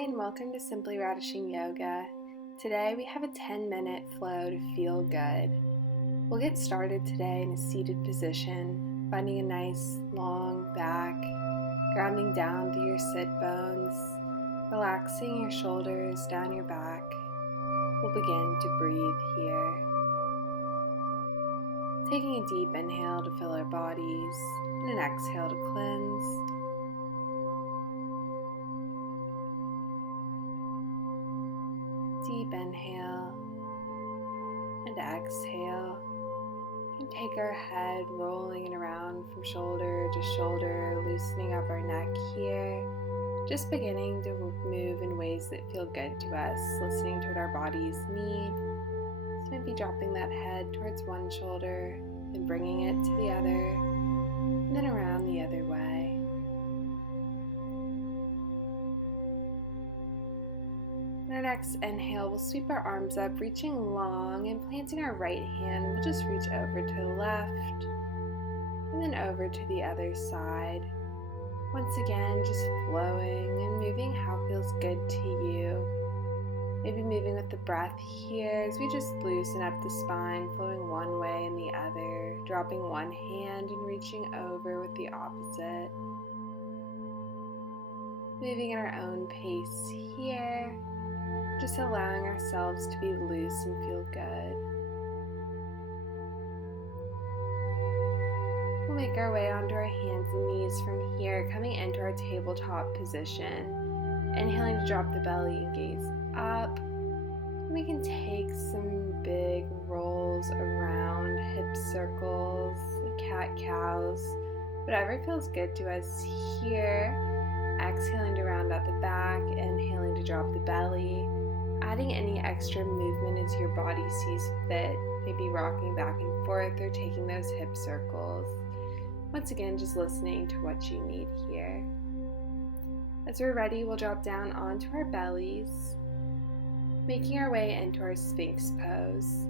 And welcome to Simply Radishing Yoga. Today we have a 10-minute flow to feel good. We'll get started today in a seated position, finding a nice long back, grounding down through your sit bones, relaxing your shoulders down your back. We'll begin to breathe here. Taking a deep inhale to fill our bodies and an exhale to cleanse. Deep inhale and exhale. You can take our head rolling it around from shoulder to shoulder, loosening up our neck here. Just beginning to move in ways that feel good to us, listening to what our bodies need. So maybe dropping that head towards one shoulder and bringing it to the other, and then around the other way. On our next inhale, we'll sweep our arms up, reaching long and planting our right hand. We'll just reach over to the left and then over to the other side. Once again, just flowing and moving how feels good to you. Maybe moving with the breath here as we just loosen up the spine, flowing one way and the other, dropping one hand and reaching over with the opposite. Moving at our own pace here. Just allowing ourselves to be loose and feel good. We'll make our way onto our hands and knees from here, coming into our tabletop position. Inhaling to drop the belly and gaze up. We can take some big rolls around, hip circles, cat-cows, whatever feels good to us here. Exhaling to round out the back, inhaling to drop the belly. Adding any extra movement as your body sees fit, maybe rocking back and forth or taking those hip circles. Once again, just listening to what you need here. As we're ready, we'll drop down onto our bellies, making our way into our Sphinx pose,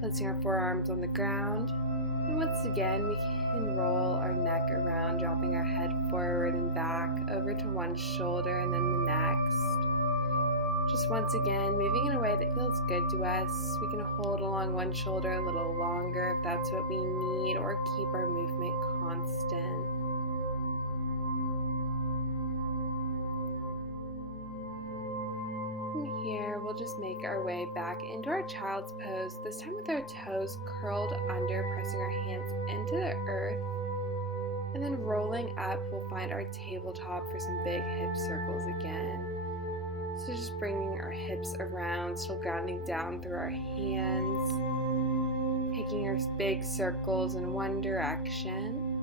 placing our forearms on the ground. And once again, we can roll our neck around, dropping our head forward and back over to one shoulder and then the next. Just once again, moving in a way that feels good to us. We can hold along one shoulder a little longer if that's what we need, or keep our movement constant. From here, we'll just make our way back into our child's pose, this time with our toes curled under, pressing our hands into the earth. And then rolling up, we'll find our tabletop for some big hip circles again. So just bringing our hips around, still grounding down through our hands, taking our big circles in one direction.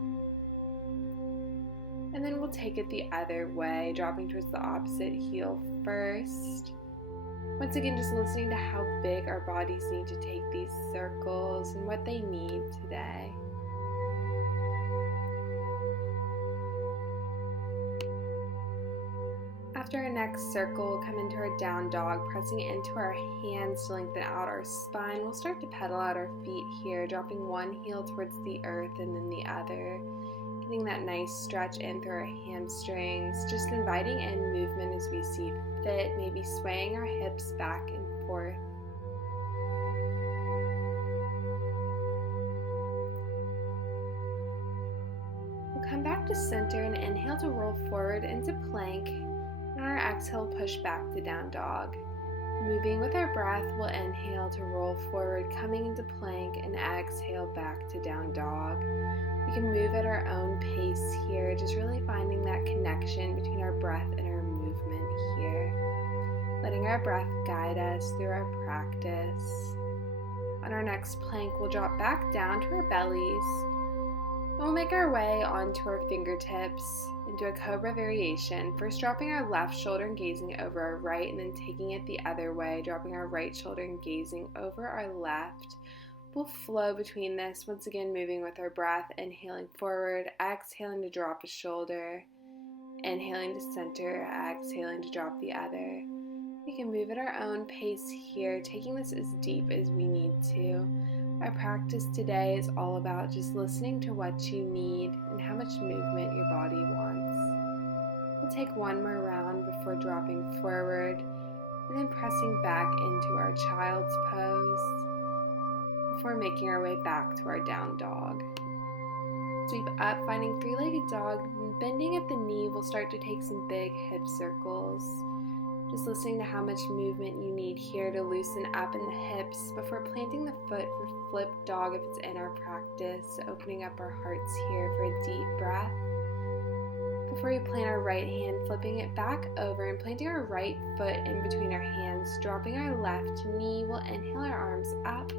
And then we'll take it the other way, dropping towards the opposite heel first. Once again, just listening to how big our bodies need to take these circles and what they need today. After our next circle, we'll come into our down dog, pressing into our hands to lengthen out our spine. We'll start to pedal out our feet here, dropping one heel towards the earth and then the other. Getting that nice stretch in through our hamstrings, just inviting in movement as we see fit, maybe swaying our hips back and forth. We'll come back to center and inhale to roll forward into plank. On our exhale, push back to down dog. Moving with our breath, we'll inhale to roll forward, coming into plank, and exhale back to down dog. We can move at our own pace here, just really finding that connection between our breath and our movement here. Letting our breath guide us through our practice. On our next plank, we'll drop back down to our bellies. We'll make our way onto our fingertips into a cobra variation, first dropping our left shoulder and gazing over our right, and then taking it the other way, dropping our right shoulder and gazing over our left. We'll flow between this, once again moving with our breath, inhaling forward, exhaling to drop a shoulder, inhaling to center, exhaling to drop the other. We can move at our own pace here, taking this as deep as we need to. Our practice today is all about just listening to what you need and how much movement your body wants. take one more round before dropping forward and then pressing back into our child's pose before making our way back to our down dog. Sweep up, finding three-legged dog, and bending at the knee, we'll start to take some big hip circles. Just listening to how much movement you need here to loosen up in the hips before planting the foot for flip dog if it's in our practice, opening up our hearts here for a deep breath. Before we plant our right hand, flipping it back over and planting our right foot in between our hands, dropping our left knee, we'll inhale our arms up.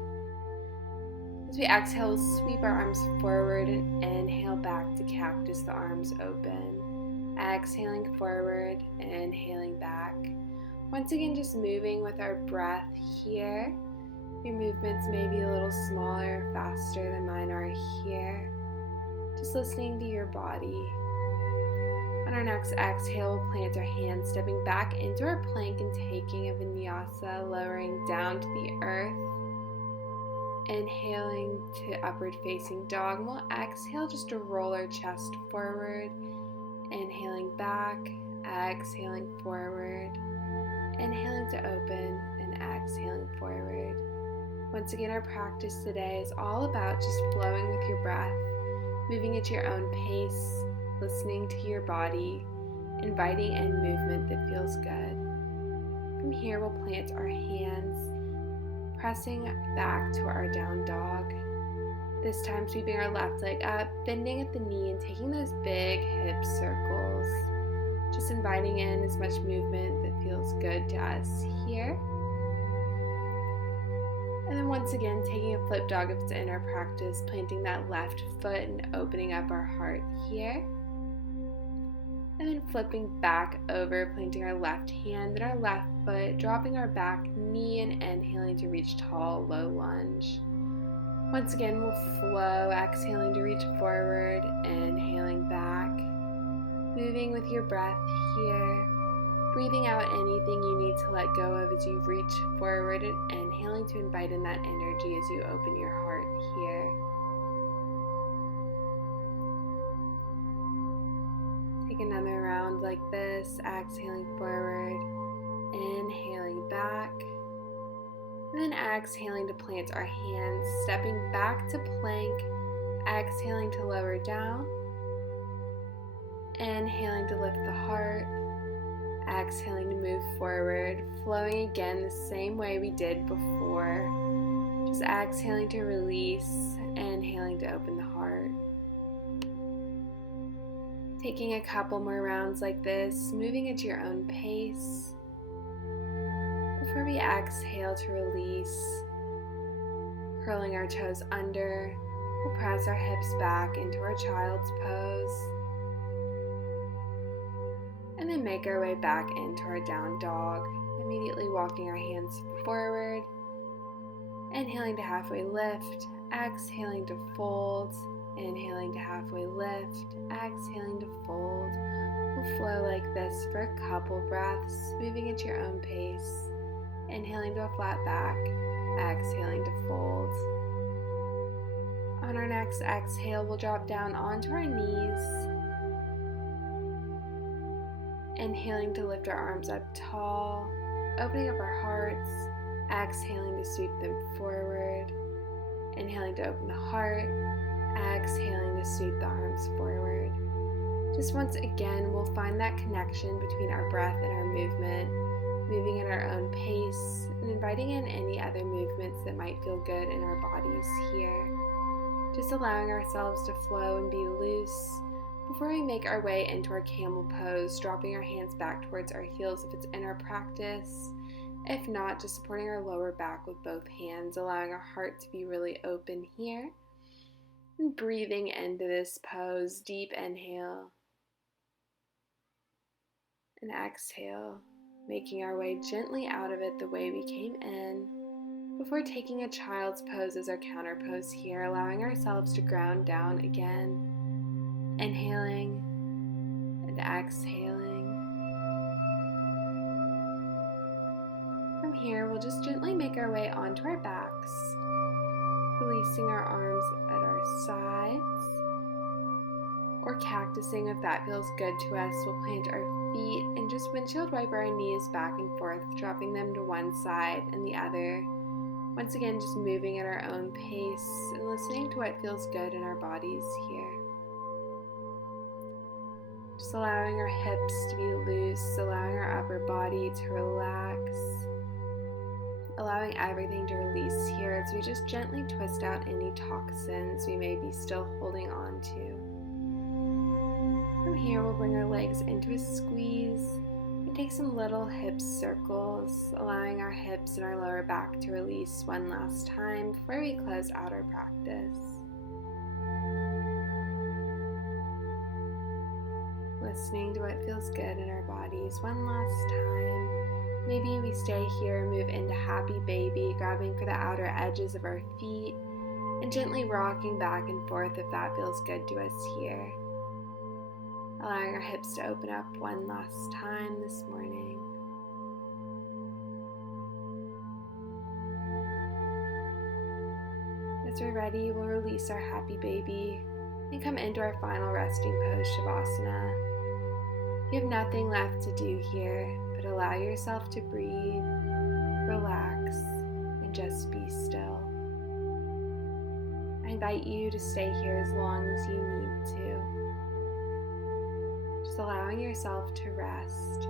As we exhale, we'll sweep our arms forward and inhale back to cactus, the arms open. Exhaling forward, inhaling back. Once again, just moving with our breath here. Your movements may be a little smaller or faster than mine are here. Just listening to your body. On our next exhale, we'll plant our hands, stepping back into our plank and taking a vinyasa, lowering down to the earth. Inhaling to upward facing dog, and we'll exhale just to roll our chest forward. Inhaling back, exhaling forward. Inhaling to open and exhaling forward. Once again, our practice today is all about just flowing with your breath, moving at your own pace, listening to your body, inviting in movement that feels good. From here, we'll plant our hands, pressing back to our down dog. This time sweeping our left leg up, bending at the knee and taking those big hip circles. Just inviting in as much movement that feels good to us here. And then once again, taking a flip dog if it's in our practice, planting that left foot and opening up our heart here. And then flipping back over, planting our left hand and our left foot, dropping our back knee and inhaling to reach tall, low lunge. Once again, we'll flow, exhaling to reach forward, inhaling back. Moving with your breath here. Breathing out anything you need to let go of as you reach forward and inhaling to invite in that energy as you open your heart here. Take another round like this, exhaling forward, inhaling back, and then exhaling to plant our hands, stepping back to plank, exhaling to lower down, inhaling to lift the heart, exhaling to move forward, flowing again the same way we did before, just exhaling to release, inhaling to open the heart. Taking a couple more rounds like this, moving at your own pace. Before we exhale to release, curling our toes under, we'll press our hips back into our child's pose. And then make our way back into our down dog, immediately walking our hands forward. Inhaling to halfway lift, exhaling to fold. Inhaling to halfway lift, exhaling to fold. We'll flow like this for a couple breaths, moving at your own pace. Inhaling to a flat back, exhaling to fold. On our next exhale, we'll drop down onto our knees. Inhaling to lift our arms up tall, opening up our hearts, exhaling to sweep them forward. Inhaling to open the heart. Exhaling to sweep the arms forward. Just once again, we'll find that connection between our breath and our movement, moving at our own pace and inviting in any other movements that might feel good in our bodies here. Just allowing ourselves to flow and be loose before we make our way into our camel pose, dropping our hands back towards our heels if it's in our practice. If not, just supporting our lower back with both hands, allowing our heart to be really open here. And breathing into this pose, deep inhale and exhale, making our way gently out of it the way we came in, before taking a child's pose as our counter pose here, allowing ourselves to ground down again, inhaling and exhaling. From here, we'll just gently make our way onto our backs, releasing our arms at our sides, or cactusing if that feels good to us. We'll plant our feet and just windshield wiper our knees back and forth, dropping them to one side and the other. Once again, just moving at our own pace and listening to what feels good in our bodies here. Just allowing our hips to be loose, allowing our upper body to relax, allowing everything to release here as we just gently twist out any toxins we may be still holding on to. From here, we'll bring our legs into a squeeze and take some little hip circles, allowing our hips and our lower back to release one last time before we close out our practice. Listening to what feels good in our bodies one last time. Maybe we stay here, move into happy baby, grabbing for the outer edges of our feet and gently rocking back and forth if that feels good to us here. Allowing our hips to open up one last time this morning. As we're ready, we'll release our happy baby and come into our final resting pose, Shavasana. You have nothing left to do here, but allow yourself to breathe, relax, and just be still. I invite you to stay here as long as you need to. Just allowing yourself to rest.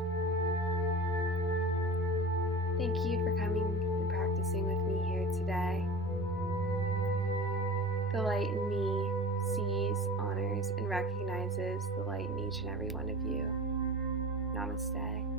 Thank you for coming and practicing with me here today. The light in me sees, honors, and recognizes the light in each and every one of you. Namaste.